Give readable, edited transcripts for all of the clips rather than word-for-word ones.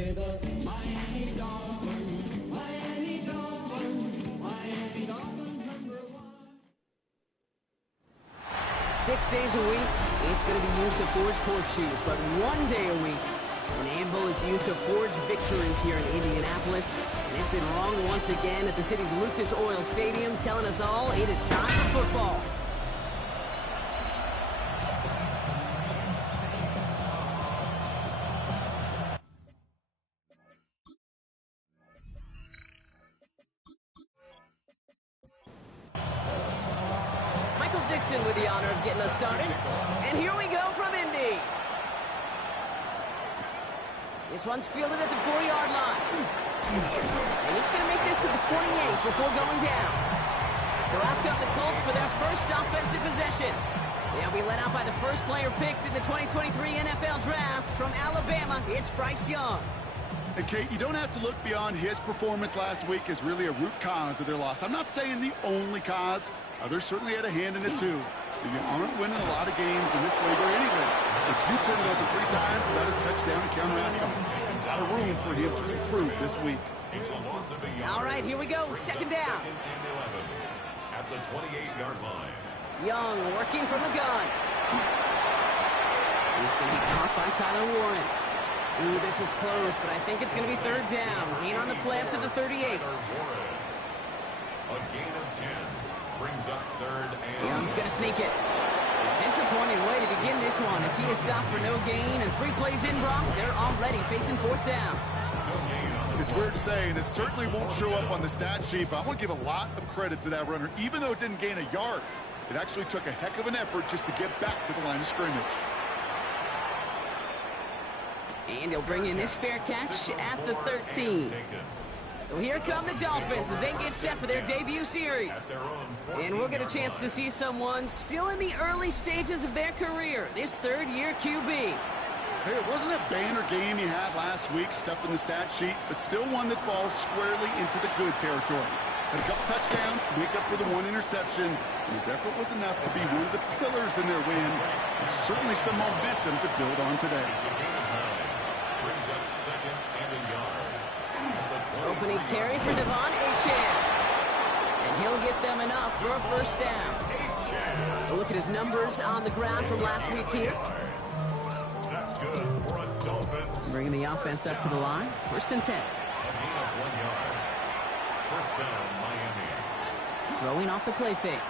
with the Miami Dolphins. Miami Dolphins. Miami Dolphins #1. 6 days a week, it's going to be used to forge horseshoes, but 1 day a week, an anvil is used to forge victories here in Indianapolis. And it's been wrong once again at the city's Lucas Oil Stadium, telling us all it is time for football. Michael Dixon with the honor of getting us started. And here we go from Indy. This one's fielded at the 4-yard line. And he's going to make this to the 28 before going down. So out come the Colts for their first offensive possession. They'll be led out by the first player picked in the 2023 NFL Draft from Alabama. It's Bryce Young. And Kate, you don't have to look beyond his performance last week as really a root cause of their loss. I'm not saying the only cause. Others certainly had a hand in it too. You aren't winning a lot of games in this league or any league if you turn it over 3 times without a touchdown and counter outcomes. A lot of room for him to improve this week. All right, here we go. Second down. At the 28-yard line. Young working from the gun. He's going to be caught by Tyler Warren. Ooh, this is close, but I think it's going to be third down. Gain on the play up to the 38. A gain of 10 brings up third and... Young's going to sneak it. A disappointing way to begin this one as he is stopped for no gain, and 3 plays in, Brock, they're already facing fourth down. It's weird to say, and it certainly won't show up on the stat sheet, but I want to give a lot of credit to that runner. Even though it didn't gain a yard, it actually took a heck of an effort just to get back to the line of scrimmage. And he'll bring in this fair catch at the 13. So here come the Dolphins as they get set for their debut series. And we'll get a chance to see someone still in the early stages of their career, this third-year QB. Hey, it wasn't a banner game he had last week, stuff in the stat sheet, but still one that falls squarely into the good territory. Had a couple touchdowns to make up for the 1 interception, and his effort was enough to be one of the pillars in their win. There's certainly some momentum to build on today. Brings up second and a yard. Opening carry for Devon Achane. And he'll get them enough for a first down. A look at his numbers on the ground from last week here. That's good for a Dolphins. Bringing the offense up to the line. First and 10. A gain of 1 yard. First down, Miami. Throwing off the play fake.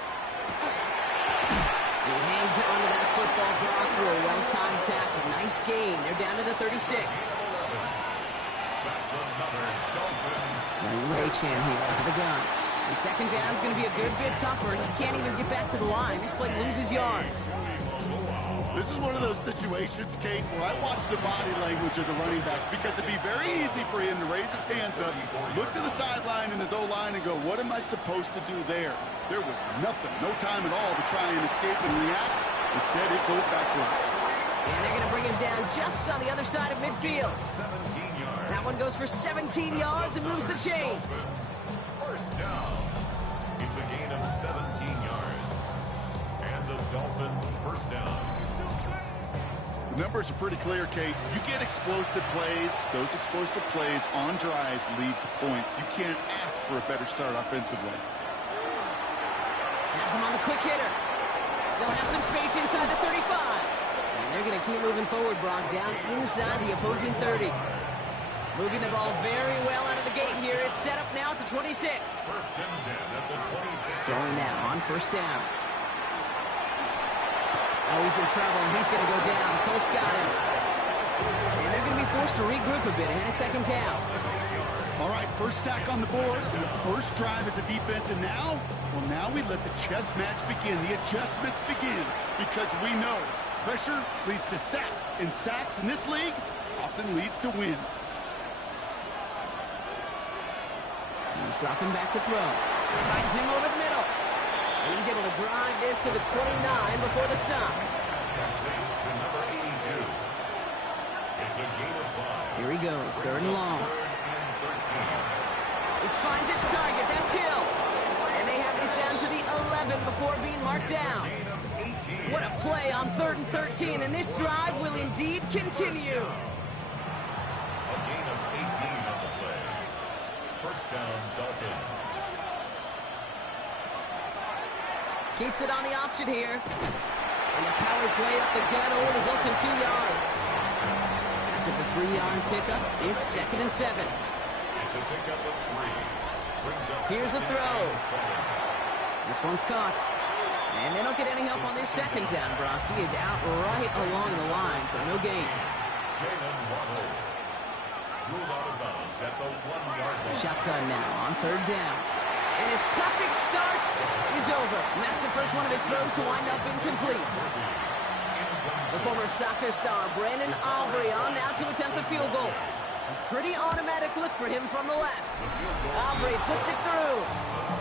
And he hangs onto that football block for a well-timed tackle. Nice gain. They're down to the 36. That's another Dolphins. Achane here to the gun. And second down is going to be a good bit tougher. He can't even get back to the line. This play loses yards. This is one of those situations, Kate, where I watch the body language of the running back because it'd be very easy for him to raise his hands up, look to the sideline in his O-line and go, what am I supposed to do there? There was nothing, no time at all to try and escape and react. Instead, it goes backwards. And they're going to bring him down just on the other side of midfield. 17 yards. That one goes for 17 yards and moves the chains. First down. It's a gain of 17 yards. And the Dolphin first down. The numbers are pretty clear, Kate. You get explosive plays. Those explosive plays on drives lead to points. You can't ask for a better start offensively. Has him on the quick hitter. Still has some space inside the 35. And they're going to keep moving forward, Brock, down inside the opposing 30. Moving the ball very well out of the gate here. It's set up now at the 26. First and 10 at the 26. Going now on first down. Oh, he's in trouble. He's going to go down. The Colts got him. And they're going to be forced to regroup a bit ahead of second down. All right, first sack on the board, and the first drive as a defense, and now, well, now we let the chess match begin, the adjustments begin, because we know pressure leads to sacks, and sacks in this league often leads to wins. He's dropping back to throw. Finds him over the middle. And he's able to drive this to the 29 before the stop. To number 82. It's a gain of 5. Here he goes, third and long. This finds its target. That's Hill. And they have this down to the 11 before being marked down. What a play on 3rd and 13. And this drive will indeed continue. A gain of down, Dolphins. Keeps it on the option here. And the power play up the gut only results in 2 yards. After the 3-yard pickup, it's 2nd and 7. It's a pickup of 3. Brings up Here's the 2nd throw. and 7. This one's caught. And they don't get any help on this 2nd down, Brock. He is out right along the line, so no gain. Jalen Waddle. Ruled out of bounds at the 1-yard line. Shotgun now on 3rd down. And his perfect start is over. And that's the first one of his throws to wind up incomplete. The former soccer star, Brandon Aubrey, on now to attempt the field goal. A pretty automatic look for him from the left. Aubrey puts it through.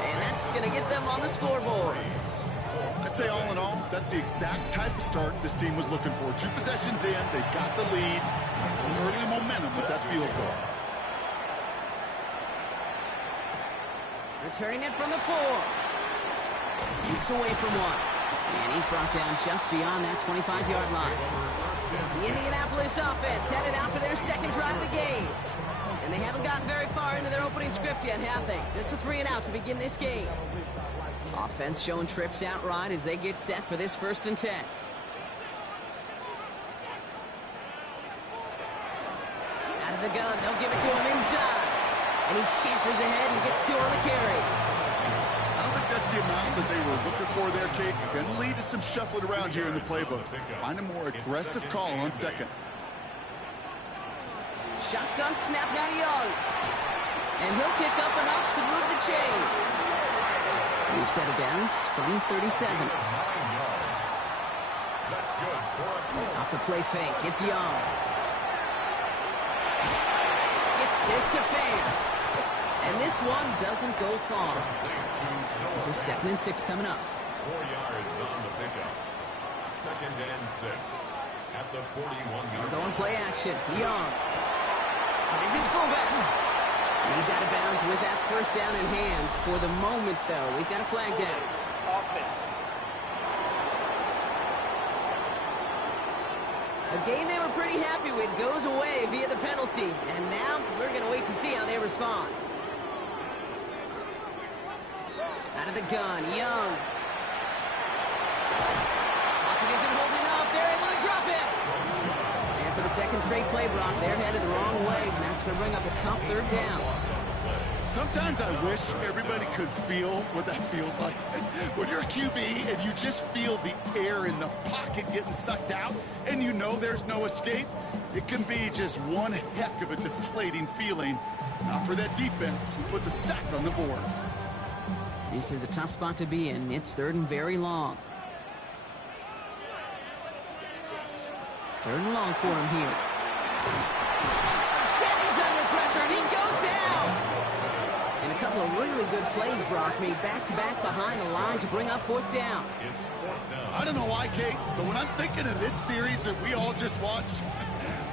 And that's going to get them on the scoreboard. I'd say all in all, that's the exact type of start this team was looking for. 2 possessions in, they got the lead. Early momentum with that field goal. Returning it from the 4. Keeps away from 1. And he's brought down just beyond that 25-yard line. The Indianapolis offense headed out for their 2nd drive of the game. And they haven't gotten very far into their opening script yet, have they? Just a 3 and out to begin this game. Offense showing trips out right as they get set for this 1st and 10. Out of the gun, they'll give it to him inside. And he scampers ahead and gets 2 on the carry. I don't think that's the amount that they were looking for there, Kate. Going to lead to some shuffling around here in the playbook. Find a more aggressive call on 2nd. Shotgun snap now to Young. And he'll pick up enough to move the chains. We've set it down from 37. 9 yards. That's good for a goal. Off the play fake, it's Young. Gets this to Fant. And this one doesn't go far. This is 2nd and 6 coming up. 4 yards on the pickup. 2nd and 6 at the 41-yard Going play action. Young. Finds his fullback. And he's out of bounds with that 1st down in hand. For the moment, though, we've got a flag down. A game they were pretty happy with goes away via the penalty. And now we're going to wait to see how they respond. Out of the gun, Young. Pocket isn't holding up. They're able to drop it. And for the 2nd straight play, Brock, they're headed the wrong way. And that's going to bring up a tough 3rd down. Sometimes I wish everybody could feel what that feels like. When you're a QB and you just feel the air in the pocket getting sucked out and you know there's no escape, it can be just one heck of a deflating feeling. Not for that defense who puts a sack on the board. This is a tough spot to be in. It's 3rd and very long. 3rd and long for him here. And he's under pressure, and he goes down. And a couple of really good plays, Brock, made back-to-back behind the line to bring up 4th down. It's 4th down. I don't know why, Kate, but when I'm thinking of this series that we all just watched,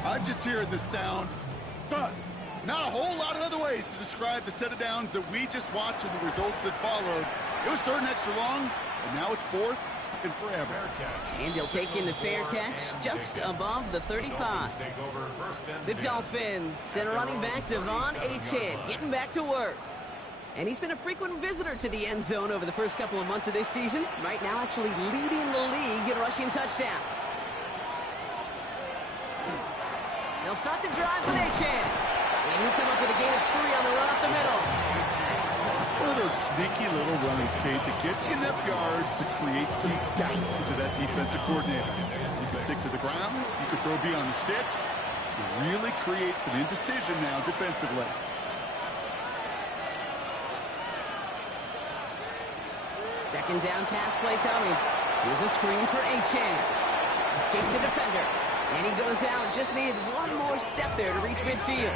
I'm just hearing the sound thud. Not a whole lot of other ways to describe the set of downs that we just watched and the results that followed. It was 3rd and extra long, and now it's 4th and forever. And he'll take in the fair catch just above the 35. Take over 1st and The 10. Dolphins send running back Devon Achane getting back to work. And he's been a frequent visitor to the end zone over the first couple of months of this season. Right now actually leading the league in rushing touchdowns. They'll start the drive with Achane. And he'll come up with a gain of 3 on the run up the middle. It's one of those sneaky little runs, Kate, that gets you enough yards to create some doubt into that defensive coordinator. You can stick to the ground. You can throw beyond the sticks. It really creates an indecision now defensively. Second down pass play coming. Here's a screen for Achane. Escapes the defender. And he goes out. Just needed one more step there to reach midfield.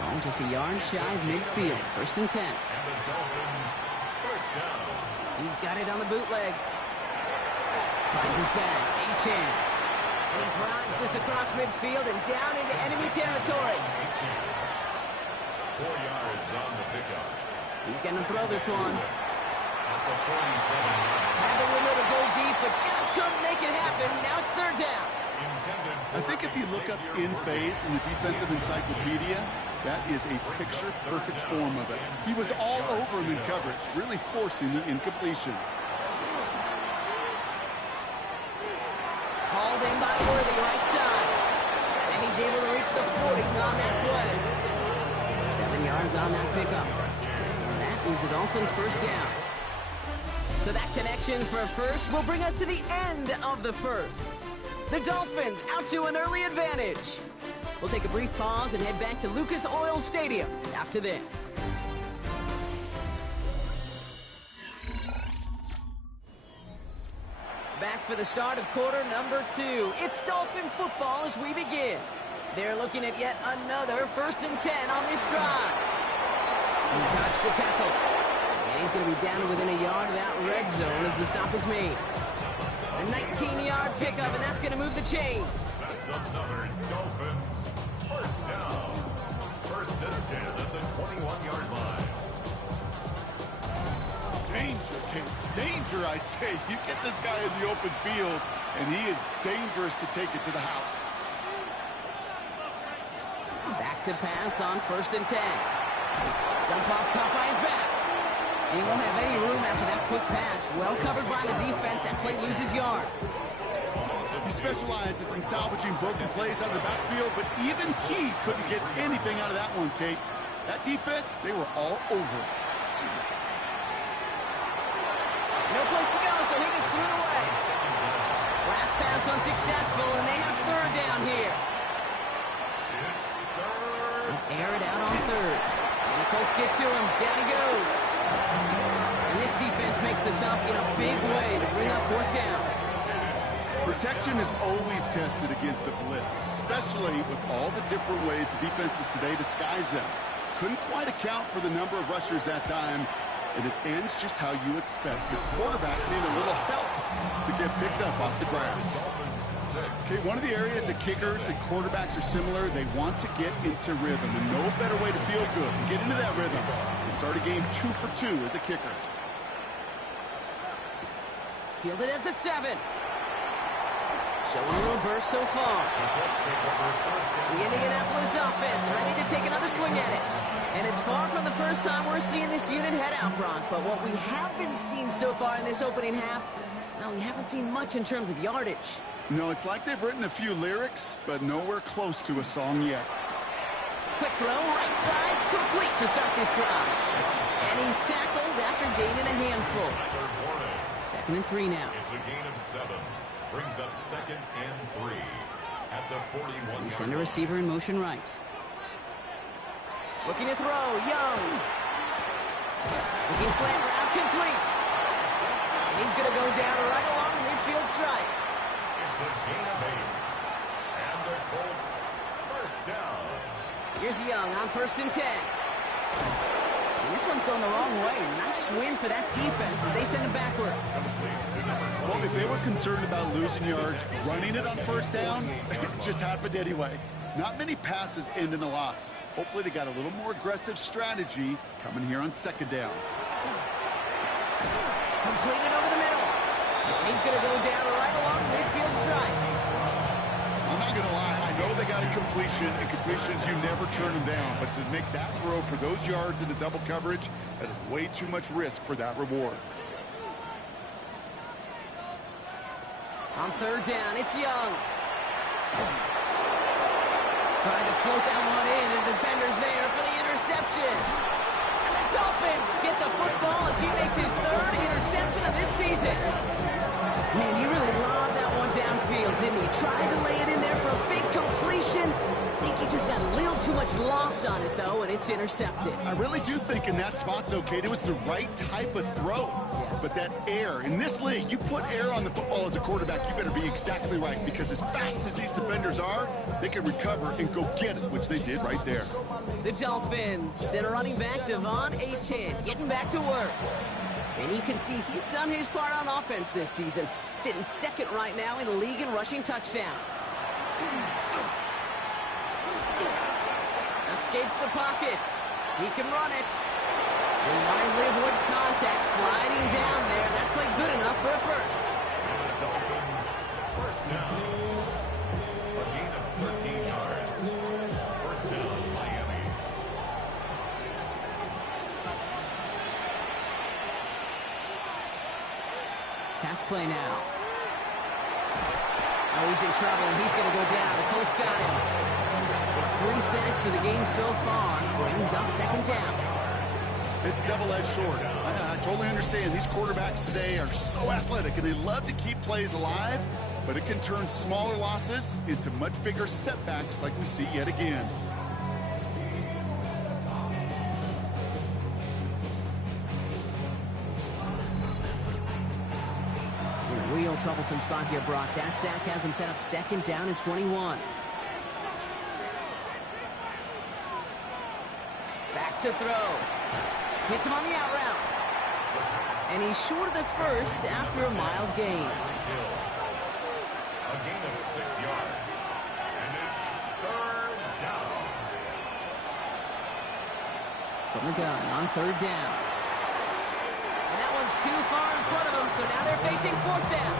Going just a yard shy of midfield. 1st and 10. And the Dolphins 1st down. He's got it on the bootleg. Finds his back. Achane. And he drives this across midfield and down into enemy territory. 4 yards on the pickup. He's going to throw this one. At the 47-yard. Had the window to go deep, but just couldn't make it happen. Now it's 3rd down. I think if you look up in phase in the defensive encyclopedia, That is a picture-perfect form of it. He was all over him in coverage, really forcing the incompletion. Hauled in by Worthy, right side. And he's able to reach the 40 on that play. 7 yards on that pickup. And that is the Dolphins' first down. So that connection for first will bring us to the end of the first. The Dolphins out to an early advantage. We'll take a brief pause and head back to Lucas Oil Stadium after this. Back for the start of quarter number 2. It's Dolphin football as we begin. They're looking at yet another 1st and 10 on this drive. He dodged the tackle. And he's going to be down to within a yard of that red zone as the stop is made. A 19-yard pickup, and that's going to move the chains. That's another Dolphins first down. 1st and 10 at the 21-yard line. Danger, King. Danger, I say. You get this guy in the open field, and he is dangerous to take it to the house. Back to pass on 1st and 10. Dump off caught by his back. He won't have any room after that quick pass. Well covered by the defense. That play loses yards. He specializes in salvaging broken plays out of the backfield, but even he couldn't get anything out of that one, Kate. That defense, they were all over it. No place to go, so he just threw it away. Last pass unsuccessful, and they have 3rd down here. Air it out on 3rd. And the Colts get to him. Down he goes. And this defense makes the stop in a big way to bring up 4th down. Protection is always tested against a blitz, especially with all the different ways the defenses today disguise them. Couldn't quite account for the number of rushers that time, and it ends just how you expect. The quarterback needed a little help to get picked up off the grass. Okay, one of the areas that kickers and quarterbacks are similar, they want to get into rhythm, and no better way to feel good and get into that rhythm and start a game 2 for 2 as a kicker. Fielded at the 7. Showing a little burst so far. The Indianapolis offense ready to take another swing at it. And it's far from the first time we're seeing this unit head out, Brock. But what we haven't seen so far in this opening half, well, we haven't seen much in terms of yardage. No, it's like they've written a few lyrics, but nowhere close to a song yet. Quick throw, right side, complete to start this drive. And he's tackled after gaining a handful. 2nd and 3 now. It's a gain of 7. Brings up 2nd and 3 at the 41. We send a receiver in motion right. Looking to throw, Young. Looking slant route, complete. And he's going to go down right along the midfield stripe. It's a gain of 8. And the Colts first down. Here's Young on 1st and 10. And this one's going the wrong way. Nice win for that defense as they send it backwards. Well, if they were concerned about losing yards, running it on 1st down, it just happened anyway. Not many passes end in a loss. Hopefully they got a little more aggressive strategy coming here on 2nd down. Completed over the middle. And he's going to go down right along the midfield stripe. I'm not going to lie. I know they got a completion, and completions, you never turn them down. But to make that throw for those yards in the double coverage, that is way too much risk for that reward. On 3rd down, it's Young. Trying to float that one in, and defender's there for the interception. And the Dolphins get the football as he makes his 3rd interception of this season. Man, he really lobbed that one downfield, didn't he? Tried to lay it in there for a big completion. I think he just got a little too much loft on it, though, and it's intercepted. I really do think in that spot, though, Kate, it was the right type of throw. But that air, in this league, you put air on the football as a quarterback, you better be exactly right, because as fast as these defenders are, they can recover and go get it, which they did right there. The Dolphins send a running back, Devon Achane, getting back to work. And you can see he's done his part on offense this season, sitting 2nd right now in the league in rushing touchdowns. Escapes the pocket. He can run it. He wisely avoids contact, sliding down there. That played good enough for a first. The Dolphins first down. A gain of 13 yards. First down, Miami. Pass play now. Oh, he's in trouble, and he's going to go down. The Colts got him. It's 3 sacks for the game so far. Brings up second down. It's double-edged sword. I totally understand. These quarterbacks today are so athletic, and they love to keep plays alive, but it can turn smaller losses into much bigger setbacks like we see yet again. In a real troublesome spot here, Brock. That sack has him set up second down and 21. Back to throw. Hits him on the out route. And he's short of the first after a mild gain. A gain of 6 yards. And it's third down. From the gun on third down. And that one's too far in front of him, so now they're facing fourth down.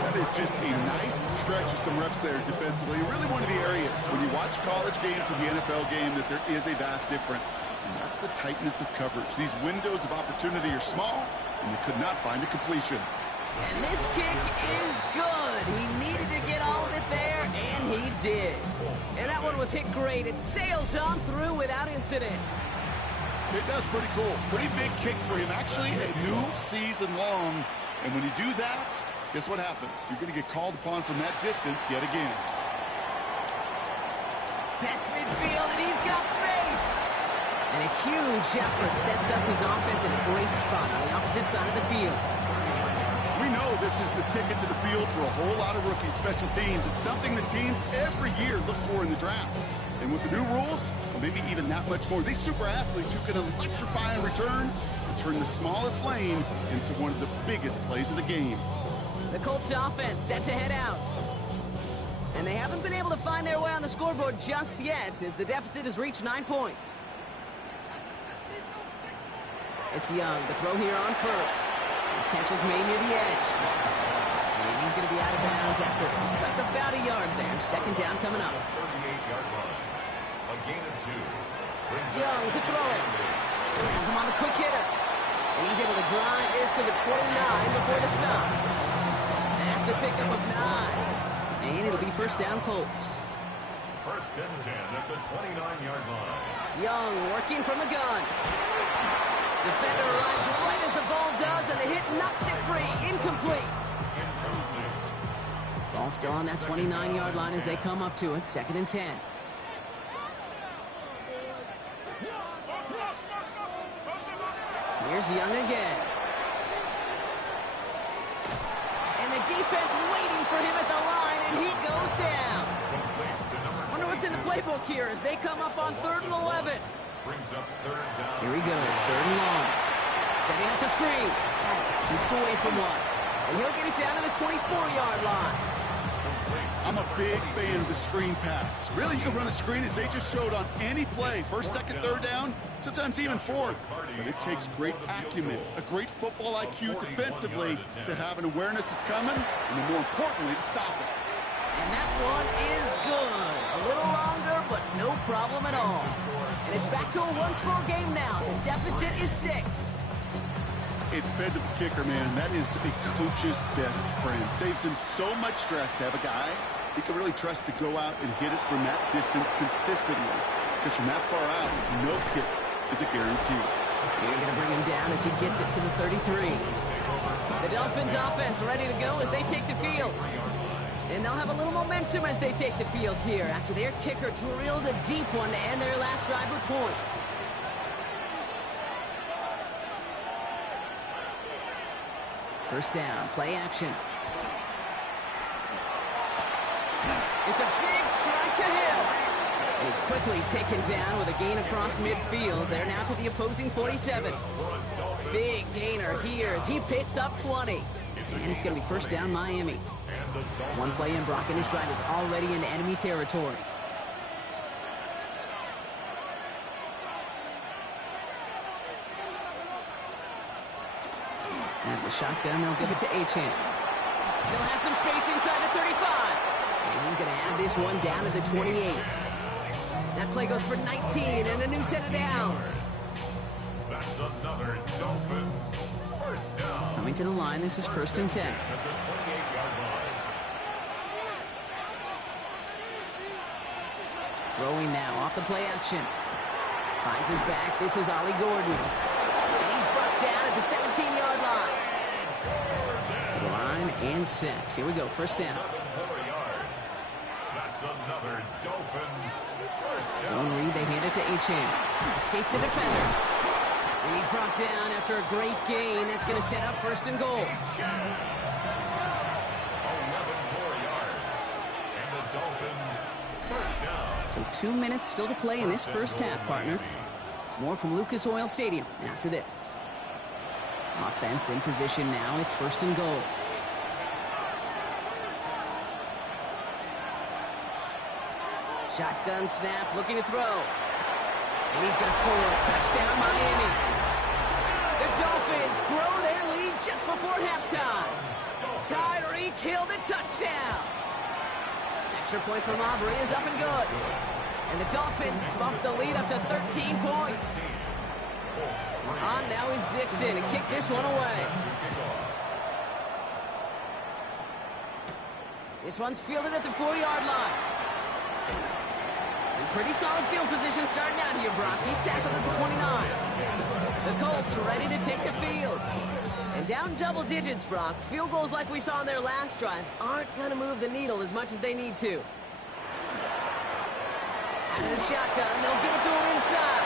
That is just a nice stretch of some reps there defensively. Really one of the areas when you watch college games and the NFL game that there is a vast difference. And that's the tightness of coverage. These windows of opportunity are small, and they could not find a completion. And this kick is good. He needed to get all of it there, and he did. And that one was hit great. It sails on through without incident. That's pretty cool. Pretty big kick for him. Actually, a new season long. And when you do that, guess what happens? You're going to get called upon from that distance yet again. Past midfield, and he's got space. And a huge effort sets up his offense in a great spot on the opposite side of the field. We know this is the ticket to the field for a whole lot of rookie special teams. It's something the teams every year look for in the draft. And with the new rules, maybe even that much more, these super athletes who can electrify on returns and turn the smallest lane into one of the biggest plays of the game. The Colts offense set to head out. And they haven't been able to find their way on the scoreboard just yet as the deficit has reached 9 points. It's Young, the throw here on first. Catch is made near the edge. And he's going to be out of bounds after it looks like about a yard there. Second down coming up. 38-yard line. A gain of 2. Young to throw it. Has him on the quick hitter. And he's able to drive this to the 29 before the stop. That's a pickup of 9. And it'll be first down Colts. First and 10 at the 29-yard line. Young working from the gun. Defender arrives right as the ball does, and the hit knocks it free. Incomplete. Ball still on that 29-yard line as they come up to it. Second and 10. Here's Young again. And the defense waiting for him at the line, and he goes down. Wonder what's in the playbook here as they come up on 3rd and 11. Brings up third down. Here he goes, 3rd and long. Setting up the screen. Shoots away from one. And he'll get it down to the 24-yard line. I'm a big fan of the screen pass. Really, you can run a screen as they just showed on any play. First, second, third down, sometimes even fourth. But it takes great acumen, a great football IQ defensively to have an awareness it's coming, and then more importantly, to stop it. And that one is good. A little longer, but no problem at all. And it's back to a one-score game now. The deficit is 6. A dependable kicker, man. That is a coach's best friend. Saves him so much stress to have a guy he can really trust to go out and hit it from that distance consistently. Because from that far out, no kick is a guarantee. They're going to bring him down as he gets it to the 33. The Dolphins offense ready to go as they take the field. And they'll have a little momentum as they take the field here after their kicker drilled a deep one to end their last drive with points. First down, play action. It's a big strike to him. And he's quickly taken down with a gain across midfield. They're now to the opposing 47. Big gainer here as he picks up 20. And it's going to be first down Miami. One play in, Brock, and his drive is already in enemy territory. And the shotgun, they'll give it to Achane. Still has some space inside the 35. And he's going to have this one down to the 28. That play goes for 19 and a new set of downs. That's another Dolphins first down. Coming right to the line. This is 1st and 10. At the 28-yard line. Throwing now off the play action. Finds his back. This is Ollie Gordon. And he's brought down at the 17-yard line. To the line and set. Here we go. 1st down. 11 more yards. That's another Dolphins first down. Zone read. They hand it to Achane. Escapes the defender. And he's brought down after a great gain. That's going to set up 1st and goal. 11 more yards. And the Dolphins first down. So 2 minutes still to play in this first half, partner. More from Lucas Oil Stadium after this. Offense in position now. It's 1st and goal. Shotgun snap, looking to throw. And he's going to score a touchdown, Miami. The Dolphins grow their lead just before halftime. Tyreek Hill, the touchdown. Extra point from Aubrey is up and good. And the Dolphins bump the lead up to 13 points. On now is Dixon to kick this one away. This one's fielded at the 4-yard line. And pretty solid field position starting out here, Brock. He's tackled at the 29. The Colts ready to take the field. And down double digits, Brock. Field goals like we saw in their last drive aren't going to move the needle as much as they need to. Out of the shotgun, they'll give it to him inside.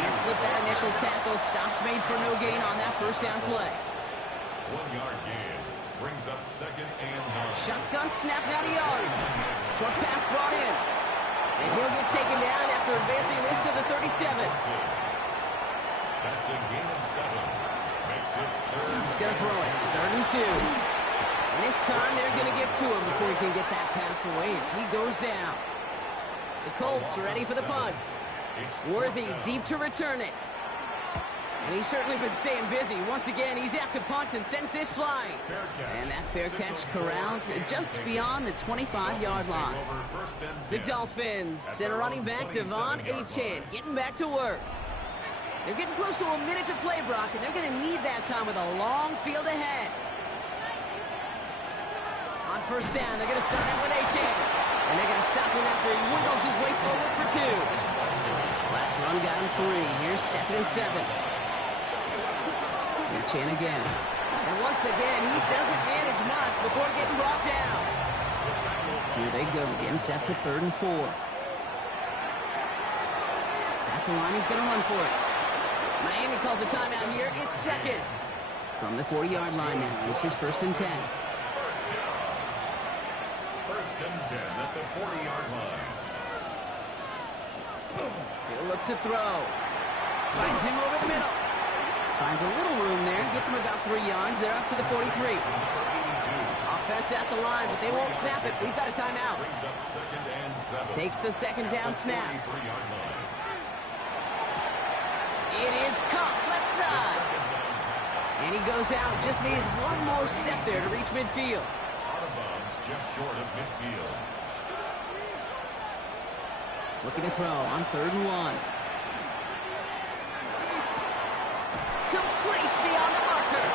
Can't slip that initial tackle. Stops made for no gain on that 1st down play. 1-yard gain brings up 2nd and 9. Shotgun snap out of yard. Short pass brought in. And he'll get taken down after advancing this to the 37. That's a gain of 7. Makes it 3rd. He's going to throw it. 3rd and 2. And this time they're going to get to him before he can get that pass away as he goes down. The Colts ready for the punt. Worthy deep to return it. And he's certainly been staying busy. Once again, he's out to punt and sends this flying. And that fair catch corralled just beyond the 25-yard line. The Dolphins send a running back, Devon Achane, getting back to work. They're getting close to a minute to play, Brock, and they're going to need that time with a long field ahead. On 1st down, they're going to start out with Achane. And they're going to stop him after he wiggles his way forward for 2. Last run got him 3. Here's 2nd and 7. Achane again. And once again, he doesn't manage much before getting brought down. Here they go, getting set for 3rd and 4. Past the line, he's going to run for it. Miami calls a timeout here. It's 2nd. From the 40-yard line now, this is 1st and 10. 1st and 10 at the 40-yard line. He'll look to throw. Finds him over the middle. Finds a little room there. Gets him about 3 yards. They're up to the 43. Offense at the line, but they won't snap it. We've got a timeout. Brings up 2nd and 7. Takes the 2nd down snap. 43-yard line. It is caught left side. And he goes out. Just needed one more step there to reach midfield. Out of bounds, just short of midfield. Looking to throw on 3rd and 1. Complete beyond the marker.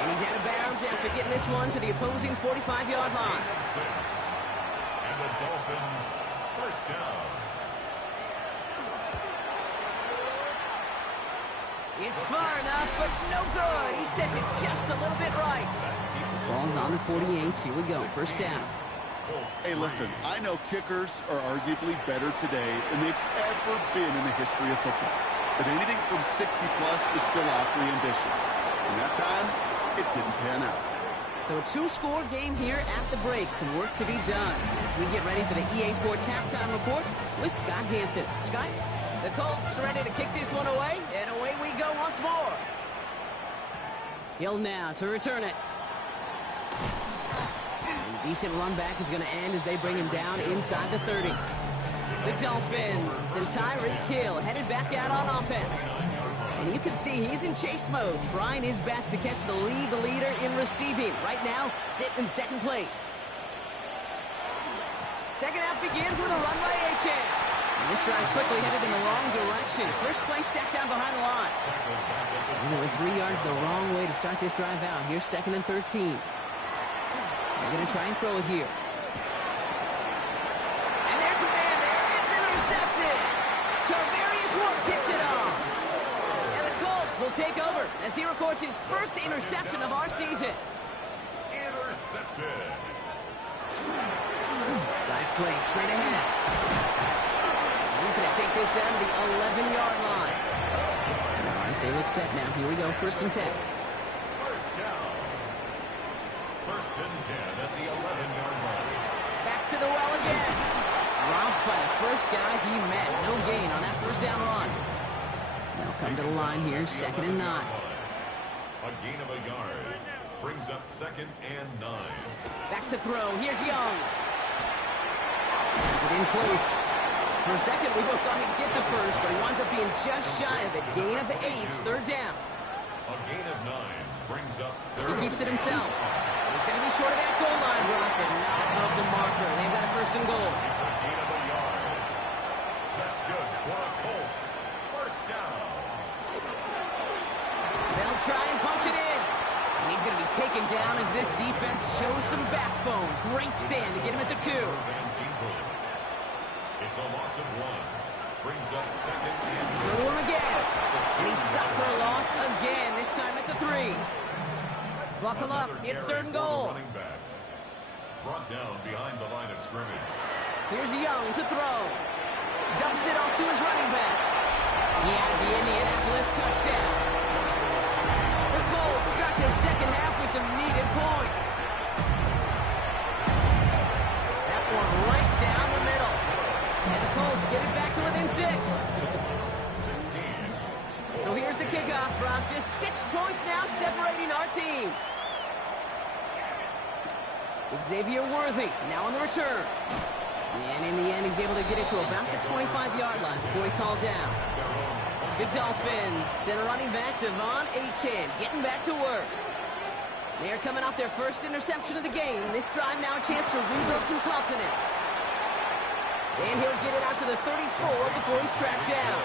And he's out of bounds after getting this one to the opposing 45-yard line. 6. And the Dolphins first down. It's far enough, but no good. He sets it just a little bit right. Ball's on the 48. Here we go. 1st down. Hey, listen, I know kickers are arguably better today than they've ever been in the history of football. But anything from 60-plus is still awfully ambitious. And that time, it didn't pan out. So a 2-score game here at the break. Some work to be done as we get ready for the EA Sports Halftime Report with Scott Hanson. Scott, the Colts ready to kick this one away, and away we go once more. Hill now to return it. And decent run back is going to end as they bring him down inside the 30. The Dolphins and Tyreek Hill headed back out on offense. And you can see he's in chase mode, trying his best to catch the league leader in receiving. Right now, sitting in 2nd place. Second half begins with a run by Achane. And this drive's quickly headed in the wrong direction. First place set down behind the line. And they went 3 yards the wrong way to start this drive out. Here's 2nd and 13. They're going to try and throw it here. And there's a man there. It's intercepted. Tarvarius Ward picks it off. And the Colts will take over as he records his first interception of our season. Intercepted. Dive play straight ahead. He's going to take this down to the 11-yard line. All right, they look set now. Here we go, 1st and 10. First down. 1st and 10 at the 11-yard line. Back to the well again. Robbed by the first guy he met. No gain on that 1st down run. They'll come to the line here, 2nd and 9. A gain of a yard. Brings up 2nd and 9. Back to throw. Here's Young. Has it in close. For a second, we both thought he'd get the first, but he winds up being just shy of it. Gain of 8, 3rd down. A gain of 9 brings up He keeps it himself. He's going to be short of that goal line, Brock, but not of the marker. They've got a 1st and goal. It's a gain of a yard. That's good for the Colts. 1st down. They'll try and punch it in. And he's going to be taken down as this defense shows some backbone. Great stand to get him at the 2. It's a loss of 1. Brings up 2nd and Through him again. And he's stopped for a loss again, this time at the 3. Buckle up. It's 3rd and goal. Running back. Brought down behind the line of scrimmage. Here's Young to throw. Dumps it off to his running back. He has the Indianapolis touchdown. The Colts start the 2nd half with some needed points. That one right down the middle. And the Colts get it back to within 6. 16. So here's the kickoff, Brock. Just 6 points now separating our teams. Xavier Worthy now on the return. And in the end, he's able to get it to about the 25-yard line before he's hauled down. The Dolphins send a running back, Devon Achane, getting back to work. They are coming off their first interception of the game. This drive now a chance to rebuild some confidence. And he'll get it out to the 34 before he's tracked down.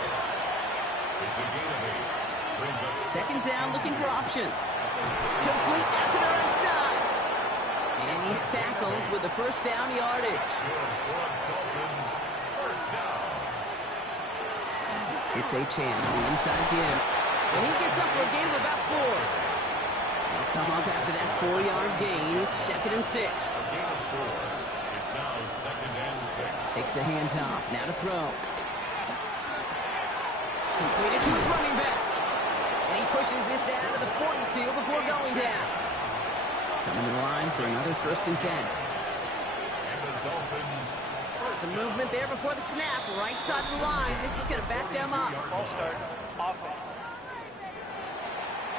It's a gain of 8. Brings up 2nd down, looking for options. Complete out to the right side. And he's tackled with the 1st down yardage. good for Dolphins. 1st down. It's Achane, the inside give. And he gets up for a gain of about 4. They'll come up after that 4-yard gain. It's 2nd and 6. A gain of 4. It's now 2nd and 6. Takes the hands off. Now to throw. Completed to his running back. And he pushes this down to the 42 before going down. Coming to the line for another 1st and 10. And the Dolphins. Some movement there before the snap. Right side of the line. This is going to back them up.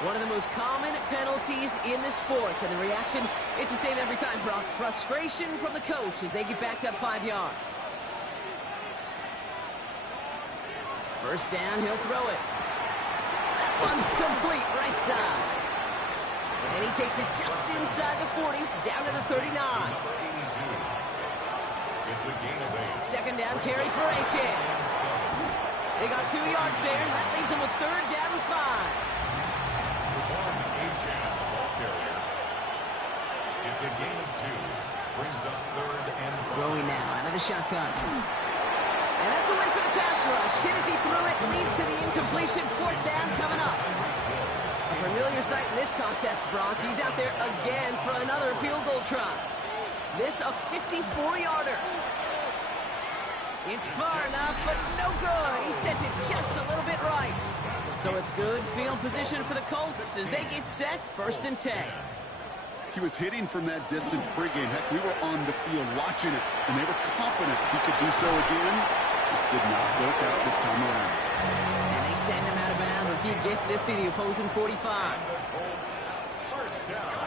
One of the most common penalties in the sport. And the reaction, it's the same every time, Brock. Frustration from the coach as they get backed up 5 yards. 1st down, he'll throw it. That one's complete, right side. And he takes it just inside the 40, down to the 39. Number 82. It's a gain of 8. 2nd down carry for Achane. They got 2 yards there, and that leaves them with 3rd down and 5. Devon Achane, the ball carrier. It's a gain of 2. Brings up 3rd and 5. Throwing now out of the shotgun. And that's a win for the pass rush. Hit as he threw it, leads to the incompletion. 4th down coming up. A familiar sight in this contest, Brock. He's out there again for another field goal try. This a 54-yarder. It's far enough, but no good. He sent it just a little bit right. So it's good field position for the Colts as they get set, 1st and 10. He was hitting from that distance pregame. Heck, we were on the field watching it, and they were confident he could do so again. Just did not work out this time around. And they send him out of bounds as he gets this to the opposing 45. The Colts. 1st down.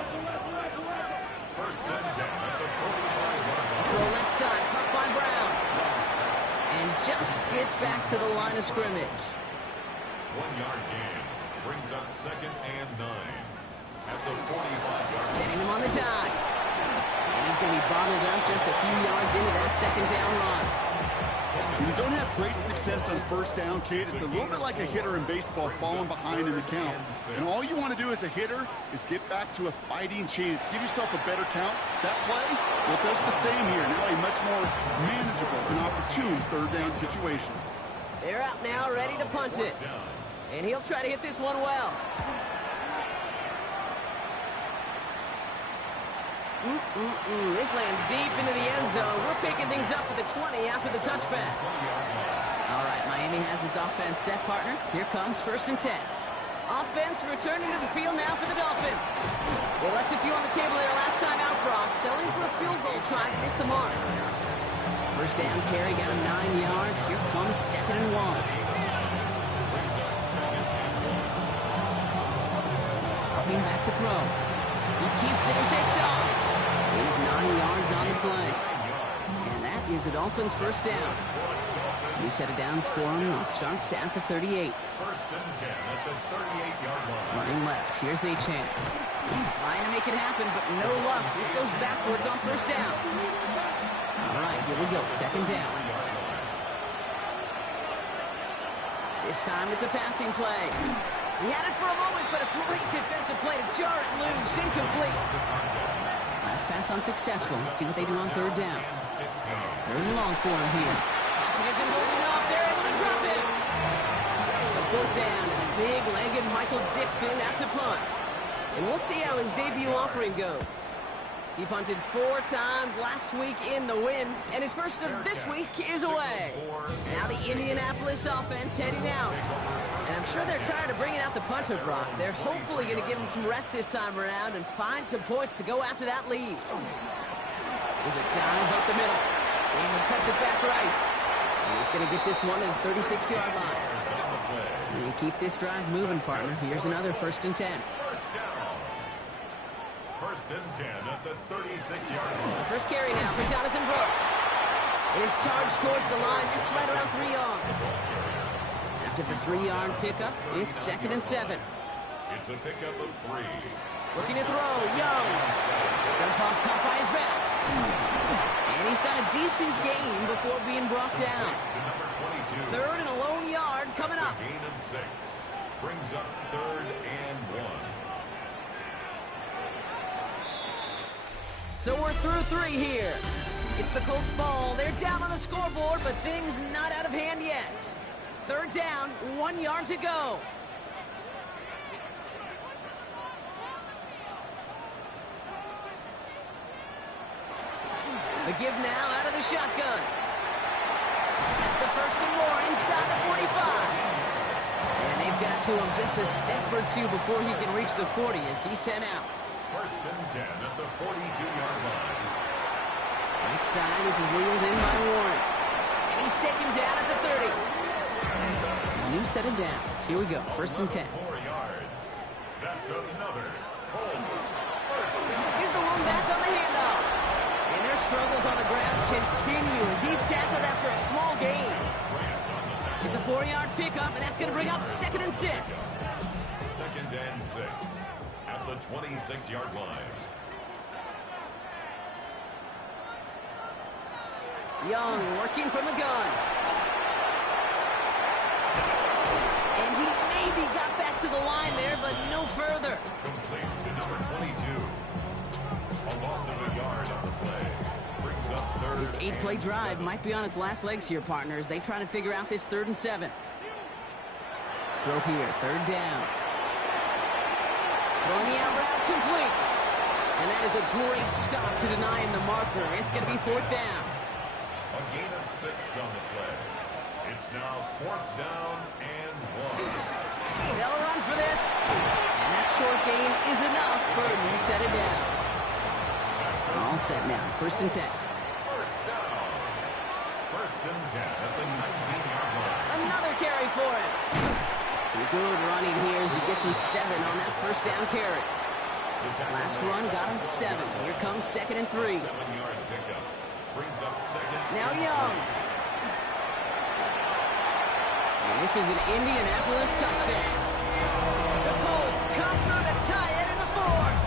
1st and 10 at the 45-yard line. Throw left side, caught by Brown. And just gets back to the line of scrimmage. 1-yard gain. Brings up 2nd and 9. At the 45-yard line. Sending him on the dive. And he's going to be bottled up just a few yards into that 2nd down run. When you don't have great success on first down, kid, it's a little bit like a hitter in baseball falling behind in the count. And all you want to do as a hitter is get back to a fighting chance. Give yourself a better count. That play, well, it does the same here. Now a much more manageable and opportune third down situation. They're out now, ready to punt it. And he'll try to hit this one well. This lands deep into the end zone. We're picking things up at the 20 after the touchback. All right, Miami has its offense set, partner. Here comes 1st and 10. Offense returning to the field now for the Dolphins. They left a few on the table there last time out, Brock, settling for a field goal, trying to miss the mark. First down carry got him 9 yards. Here comes 2nd and 1. Dropping back to throw. He keeps it and takes off. 9 yards on the play. And that is a Dolphins first down. New set of downs for him. They'll start at the 38. 1st and 10 at the 38-yard line. Running left. Here's Achane. Trying to make it happen, but no luck. This goes backwards on first down. All right, here we go. 2nd down. This time it's a passing play. He had it for a moment, but a great defensive play to jar it loose. Incomplete. Last pass unsuccessful. Let's see what they do on 3rd down. 3rd and long for him here. Isn't holding up. They're able to drop it. So 4th down, and a big-legged Michael Dixon out to punt. And we'll see how his debut offering goes. He punted 4 times last week in the win, and his first of this week is away. Now the Indianapolis offense heading out. And I'm sure they're tired of bringing out the punter, Brock. They're hopefully going to give him some rest this time around and find some points to go after that lead. There's a dive up the middle. And he cuts it back right. And he's going to get this one at the 36-yard line. And keep this drive moving, partner. Here's another 1st and 10. 1st and 10 at the 36-yard line. First carry now for Jonathan Brooks. It is charged towards the line. That's right around 3 yards. After the 3-yard pickup, it's 2nd and 7. It's a pickup of 3. Looking to throw. Young. Dump off caught by his back. And he's got a decent gain before being brought down. To number 22. 3rd and a lone yard coming up. Gain of 6. Brings up 3rd and 1. So we're through 3 here. It's the Colts ball. They're down on the scoreboard, but things not out of hand yet. 3rd down, 1 yard to go. The give now out of the shotgun. That's the 1st and more inside the 45. And they've got to him just a step or 2 before he can reach the 40 as he's sent out. 1st and 10 at the 42-yard line. Right side, this is reeled in by Warren. And he's taken down at the 30. So a new set of downs. Here we go, 1st and 10. 4 yards. That's another Colts first down. Here's the one back on the handoff. And their struggles on the ground continue as he's tackled after a small gain. It's a 4-yard pickup, and that's going to bring up 2nd and 6. 2nd and 6 at the 26-yard line. Young working from the gun. And he maybe got back to the line there, but no further. Complete to number 22. A loss of a yard on the play. Brings up 3rd. This 8-play drive might be on its last legs here, partners. They try to figure out this 3rd and 7. Throw here, 3rd down. Throwing the out route complete. And that is a great stop to deny him the marker. It's going to be 4th down. A gain of 6 on the play. It's now 4th down and 1. They'll run for this. And that short gain is enough for a new set of down. All set now, 1st and 10. 1st down. 1st and 10 at the 19-yard line. Another carry for him. Some good running here as he gets him 7 on that 1st down carry. Last run got him 7. Here comes 2nd and 3. 7-yard pickup. Brings up 2nd. Now Young. And this is an Indianapolis touchdown. The Colts come through to tie it in the 4th.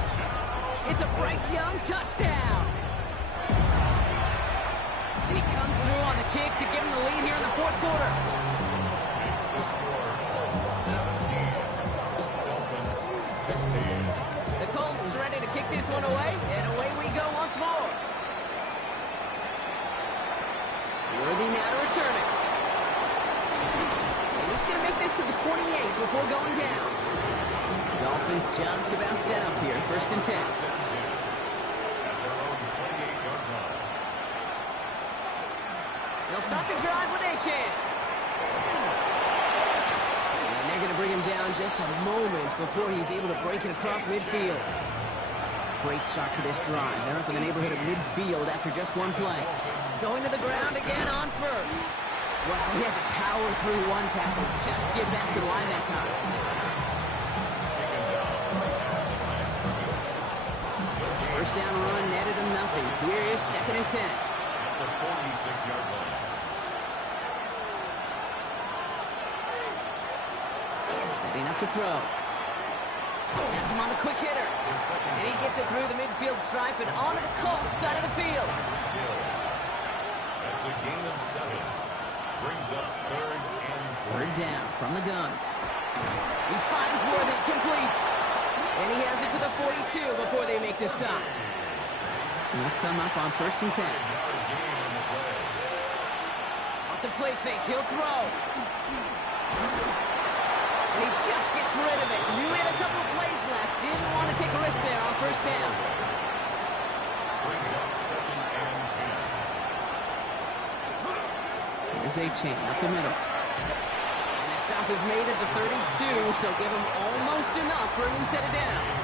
It's a Bryce Young touchdown. And he comes through on the kick to give them the lead here in the fourth quarter. Makes the score 17. Dolphins 16. The Colts ready to kick this one away, and away we go once more. Worthy now to return it. And he's going to make this to the 28 before going down. Dolphins just about set up here, 1st and 10. At their own 28-yard line. They'll start the drive with Achane. And they're going to bring him down just a moment before he's able to break it across midfield. Great start to this drive. They're up in the neighborhood of midfield after just one play. Going to the ground again on first. Well, he had to power through one tackle just to get back to the line that time. First down run netted him nothing. Here's 2nd and 10. At the 46-yard line. Setting up to throw. Has him on the quick hitter. And he gets it through the midfield stripe and onto the Colts side of the field. That's a gain of 7. Brings up 3rd and 3rd down from the gun. He finds Worthy complete. And he has it to the 42 before they make the stop. He'll come up on 1st and 10. Off the play fake, he'll throw. And he just gets rid of it. Knew he had a couple of plays left. Didn't want to take a risk there on 1st down. Brings up 2nd and 10. Here's Achane up the middle. And the stop is made at the 32, so give him almost enough for a new set of downs.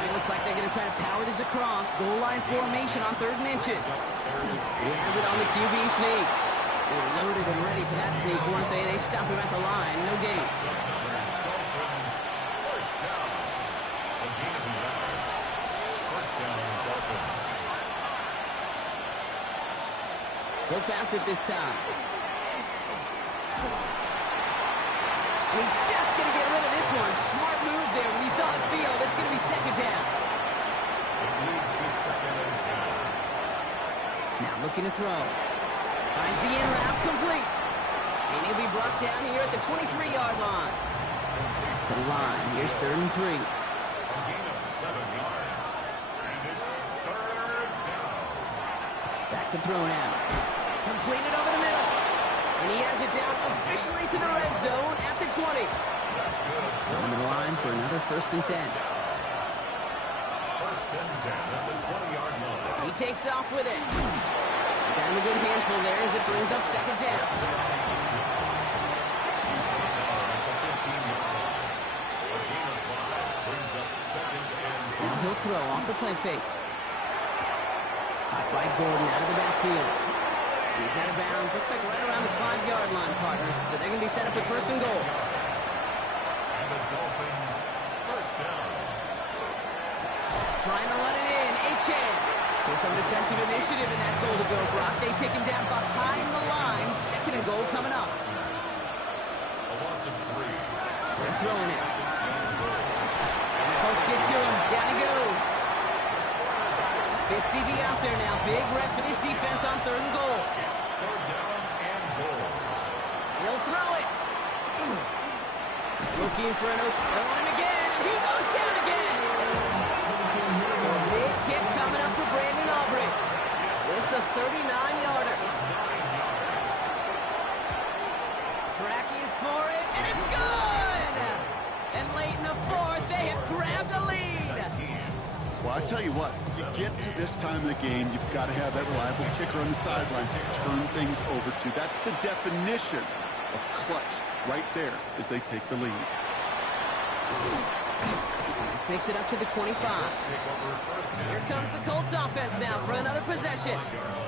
It looks like they're going to try to power this across. Goal line formation on 3rd and inches. He has it on the QB sneak. They were loaded and ready for that sneak, weren't they? They stop him at the line. No gain. Dolphins 1st down. A gain of 11. 1st down, Dolphins. He'll pass it this time. And he's just going to get rid of this one. Smart move there. When you saw the field, it's going to be 2nd down. It leads to 2nd and 10. Now looking to throw. Finds the in route complete. And he'll be brought down here at the 23-yard line. To the line. Here's 3rd and 3. A gain of 7 yards. And it's 3rd down. Back to throw now. Completed over the middle. And he has it down officially to the red zone at the 20. That's good. Coming to the line for another 1st and 10. 1st and 10 at the 20-yard line. He takes off with it. Got him a good handful there as it brings up 2nd down. Now he'll throw off the play fake. Caught by Gordon out of the backfield. He's out of bounds. Looks like right around the 5-yard line, partner. So they're going to be set up at 1st and goal. And the Dolphins 1st down. Trying to run it in. Achane. So some defensive initiative in that goal to go, Brock. They take him down behind the line. 2nd and goal coming up. A loss of 3. They're throwing it. And the Colts get to him. Down he goes. 50 be out there now. Big rep for this defense on 3rd and goal. It's 3rd down and goal. He'll throw it. Looking for an open. Throwing it again. And he goes down again. So a big kick coming up for Brandon Aubrey. This is a 39-yarder. Tracking for it, and it's good! And late in the 4th, they have grabbed the lead. Well, I tell you what, you get to this time of the game, you've got to have that reliable kicker on the sideline to turn things over to. That's the definition of clutch right there as they take the lead. This makes it up to the 25. Here comes the Colts offense now for another possession.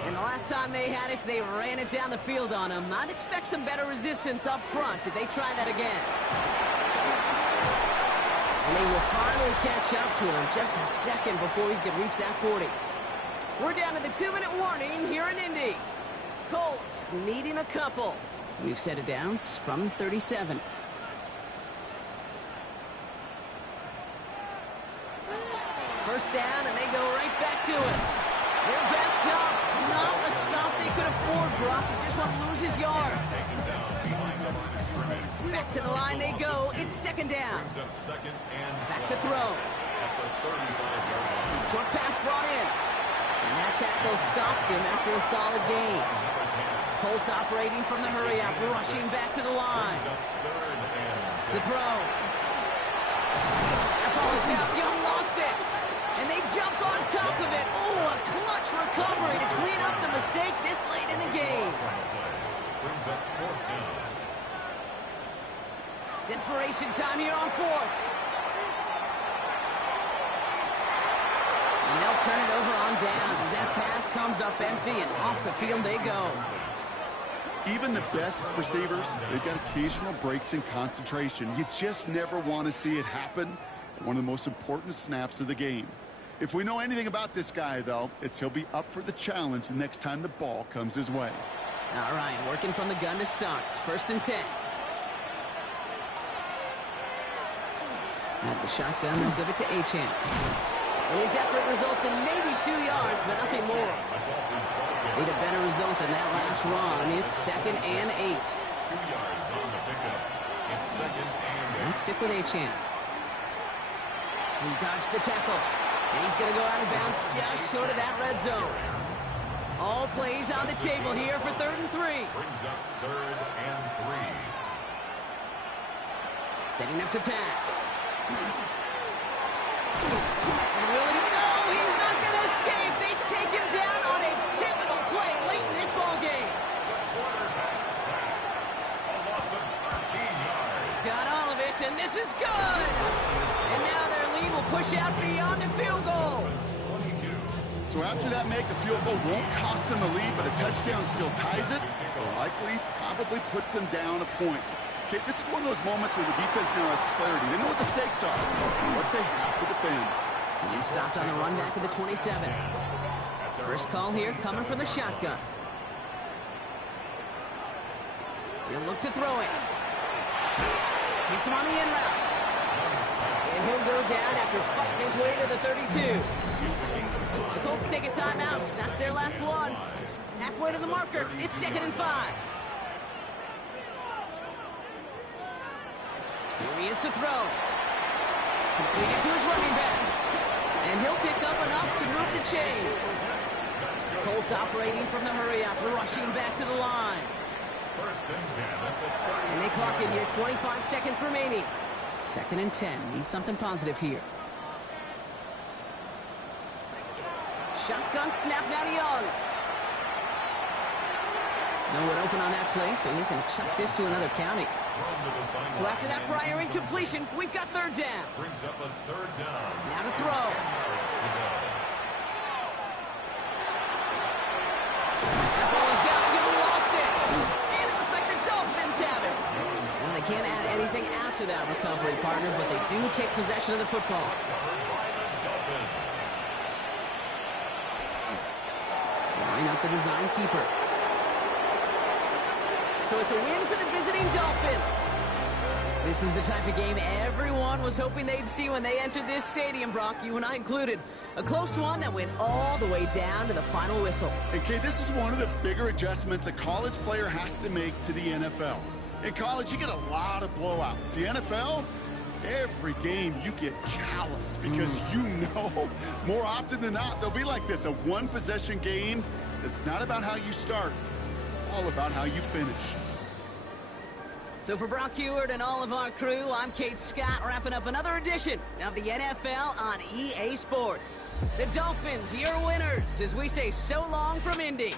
And the last time they had it, they ran it down the field on him. I'd expect some better resistance up front if they try that again. And they will finally catch up to him just a second before he could reach that 40. We're down to the 2-minute warning here in Indy. Colts needing a couple. New set of downs from 37. First down, and they go right back to it. They're backed up. Not a stop they could afford, Brock, as this one loses yards. Back to the line they go. It's second down. Brings up second and Back to throw. at the 35-yard line. Short pass brought in. And that tackle stops him after a solid gain. Number 10. Colts operating from the hurry-up, rushing back to the line. Brings up third and To 6. throw. That ball is out. Young lost it. And they jump on top of it. Oh, a clutch recovery to clean up the mistake this late in the game. On the play. Brings up fourth down. Desperation time here on fourth. And they'll turn it over on downs as that pass comes up empty and off the field they go. Even the best receivers, they've got occasional breaks in concentration. You just never want to see it happen at one of the most important snaps of the game. If we know anything about this guy, though, it's he'll be up for the challenge the next time the ball comes his way. All right, working from the gun to start. First and 10. At the shotgun, they'll give it to Achane. And his effort results in maybe 2 yards, but nothing more. Need a better result than that last run. It's second and 8. 2 yards on the pickup. It's second and And stick with Achane. He dodged the tackle. And he's going to go out of bounds just short of that red zone. All plays on the table here for third and 3. brings up third and 3. Setting up to pass. And will he? No, he's not going to escape. They take him down on a pivotal play late in this ball game. Quarterback sacked. A loss of 13 yards. Got all of it, and this is good. And now their lead will push out beyond the field goal. 22. So after that make, a field goal won't cost them a lead, but a touchdown still ties it, or likely probably puts them down a point. Okay, this is one of those moments where the defense now has clarity. They know what the stakes are and what they have to defend. He stopped on the run back of the 27. First call here coming from the shotgun. He'll look to throw it. Gets him on the in route. And he'll go down after fighting his way to the 32. The Colts take a timeout. That's their last one. Halfway to the marker. It's second and 5. Here he is to throw. Completed to his running back. And he'll pick up enough to move the chains. Colts operating from the hurry-up, rushing back to the line. First and 10 at the 30. And they clock it here, 25 seconds remaining. Second and 10. Need something positive here. Shotgun snap now to Young. No one open on that play, so he's going to chuck this to another county. Thrown to the sideline. So after that prior incompletion, we've got third down. Brings up a third down. Now to throw. 10 yards to go. That ball is out. Young lost it. And it looks like the Dolphins have it. Well, they can't add anything after that recovery, partner, but they do take possession of the football. Covered by the Dolphins. Line up the design keeper. So it's a win for the visiting Dolphins. This is the type of game everyone was hoping they'd see when they entered this stadium, Brock, you and I included. A close one that went all the way down to the final whistle. Okay, this is one of the bigger adjustments a college player has to make to the NFL. In college, you get a lot of blowouts. The NFL, every game you get calloused because you know more often than not they'll be like this, a one-possession game. It's not about how you start. It's all about how you finish. So for Brock Heward and all of our crew, I'm Kate Scott, wrapping up another edition of the NFL on EA Sports. The Dolphins, your winners, as we say so long from Indy.